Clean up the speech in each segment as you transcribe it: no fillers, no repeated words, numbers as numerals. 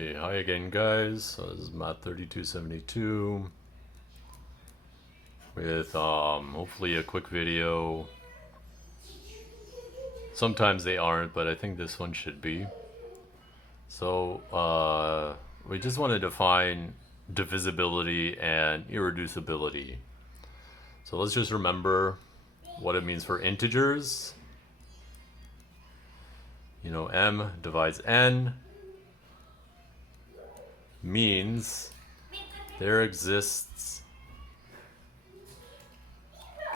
Okay, hi again guys. So this is Math 3272 with hopefully a quick video. Sometimes they aren't, but I think this one should be. So we just want to define divisibility and irreducibility. So let's just remember what it means for integers. You know, m divides n means there exists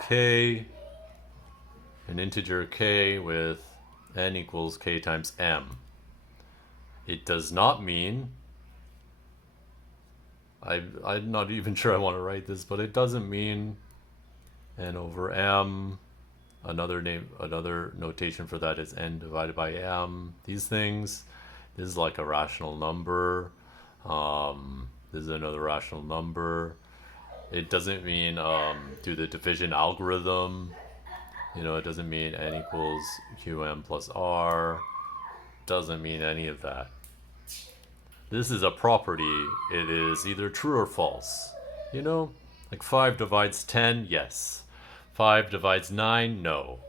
k, an integer k with n equals k times m. It does not mean, I'm not even sure I want to write this, but it doesn't mean n over m. Another notation for that is n divided by m. These things, this is like a rational number. This is another rational number. It doesn't mean do the division algorithm. You know, it doesn't mean n equals qm plus r. Doesn't mean any of that. This is a property. It is either true or false. You know, like 5 divides 10, yes. 5 divides 9, no.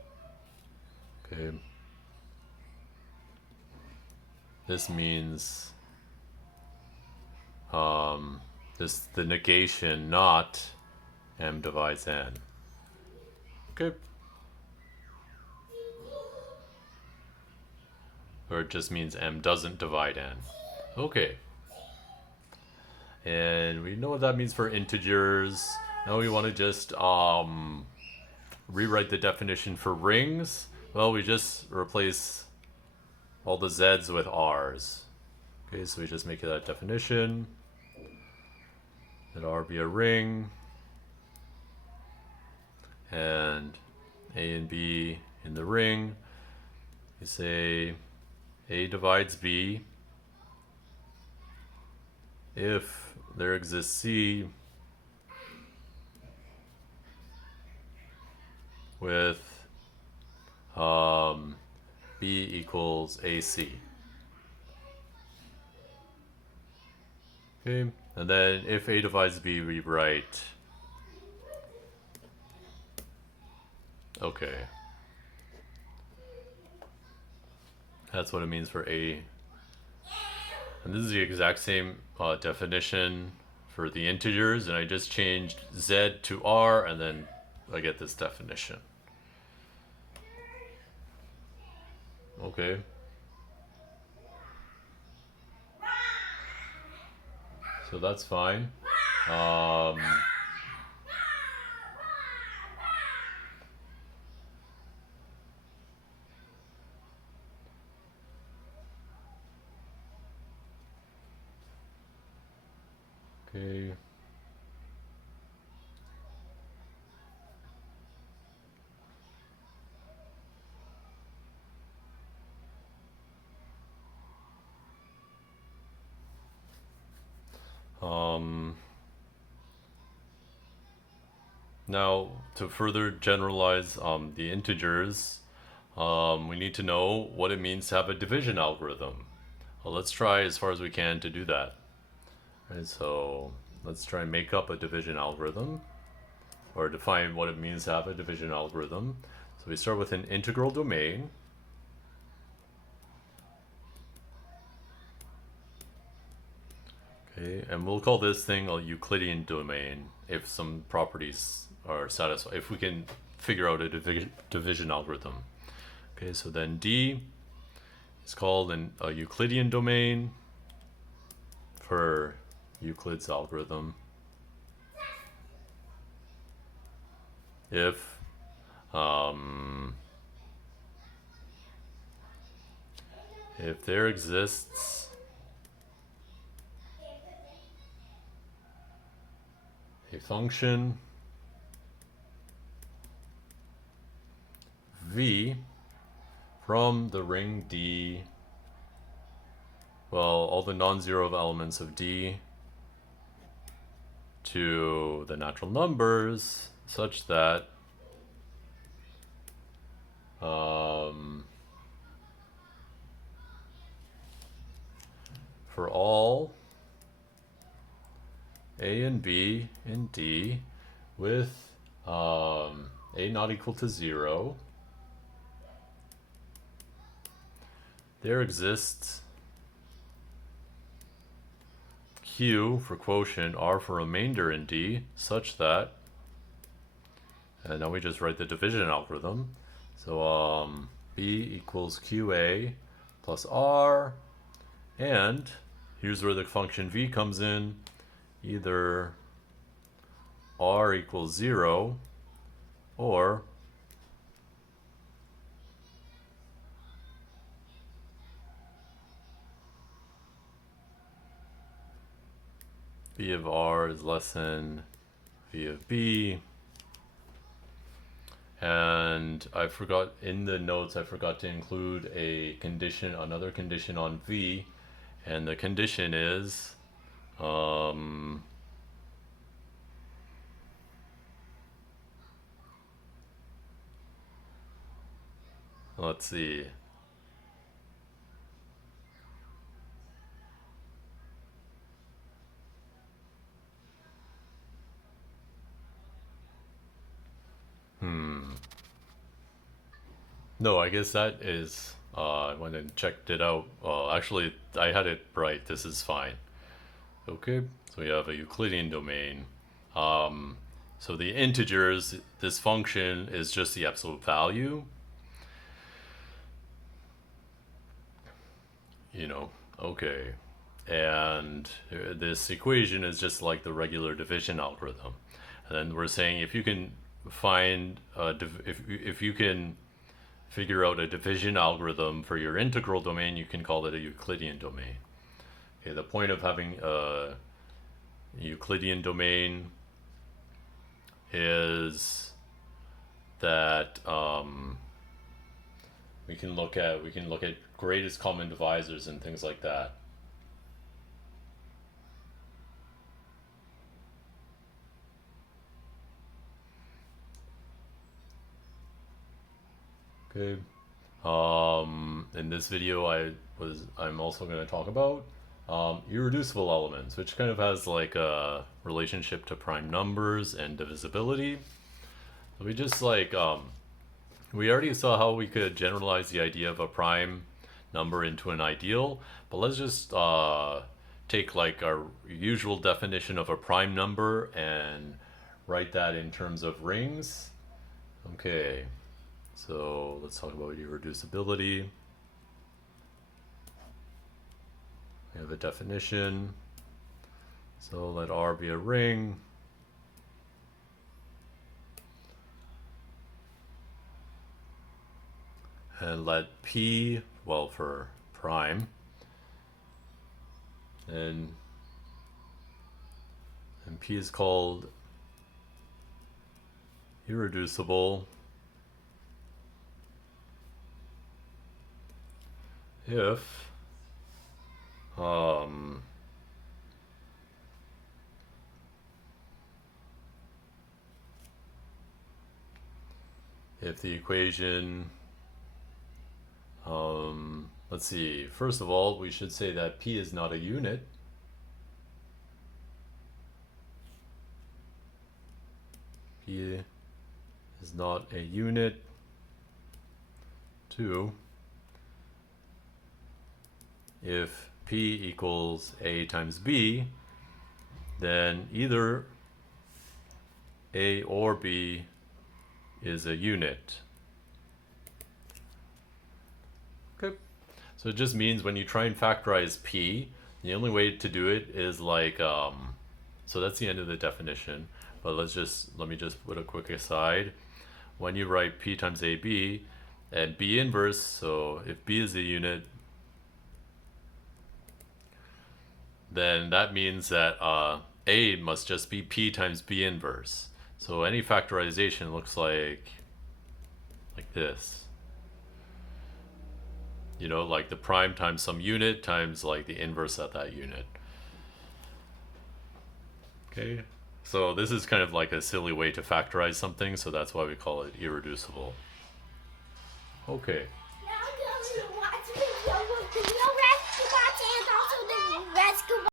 Okay. This means the negation, not m divides n. Okay. Or it just means m doesn't divide n. Okay. And we know what that means for integers. Now we want to just rewrite the definition for rings. Well, we just replace all the z's with r's. Okay, so we just make that definition. Let R be a ring. And A and B in the ring. You say A divides B if there exists C with B equals AC. Okay, and then if A divides B, we write, okay, that's what it means for A. And this is the exact same definition for the integers, and I just changed Z to R, and then I get this definition. Okay. So that's fine. Okay. Now, to further generalize the integers, we need to know what it means to have a division algorithm. Well, let's try as far as we can to do that. Right, so let's try and make up a division algorithm, or define what it means to have a division algorithm. So we start with an integral domain. Okay, and we'll call this thing a Euclidean domain if some properties are satisfied, if we can figure out a division algorithm. Okay, so then D is called a Euclidean domain for Euclid's algorithm. If there exists a function V from the ring D, well, all the non-zero elements of D to the natural numbers such that for all A and B and D with A not equal to 0, there exists Q for quotient, R for remainder in D, such that, and now we just write the division algorithm. So B equals QA plus R, and here's where the function V comes in. Either R equals 0 or V of R is less than V of B. And I forgot in the notes, I forgot to include a condition, another condition on V, and the condition is let's see. No, I guess that is, I went and checked it out. Actually, I had it right. This is fine. Okay, so we have a Euclidean domain. So the integers, this function is just the absolute value. You know, okay. And this equation is just like the regular division algorithm. And then we're saying if you can find, if you can figure out a division algorithm for your integral domain, you can call it a Euclidean domain. Okay, the point of having a Euclidean domain is that we can look at greatest common divisors and things like that. Okay. In this video, I'm also going to talk about irreducible elements, which kind of has like a relationship to prime numbers and divisibility. We just like we already saw how we could generalize the idea of a prime number into an ideal, but let's just take like our usual definition of a prime number and write that in terms of rings. Okay. So let's talk about irreducibility. We have a definition. So let R be a ring. And let P, well, for prime. And P is called irreducible if the equation, let's see, first of all, we should say that P is not a unit. P is not a unit. 2, if P equals A times B, then either A or B is a unit. Okay. So it just means when you try and factorize P, the only way to do it is like, so that's the end of the definition. But let me just put a quick aside. When you write P times AB and B inverse, so if B is a unit, then that means that A must just be P times B inverse. So any factorization looks like this. You know, like the prime times some unit times like the inverse of that unit. Okay, so this is kind of like a silly way to factorize something, so that's why we call it irreducible. Okay.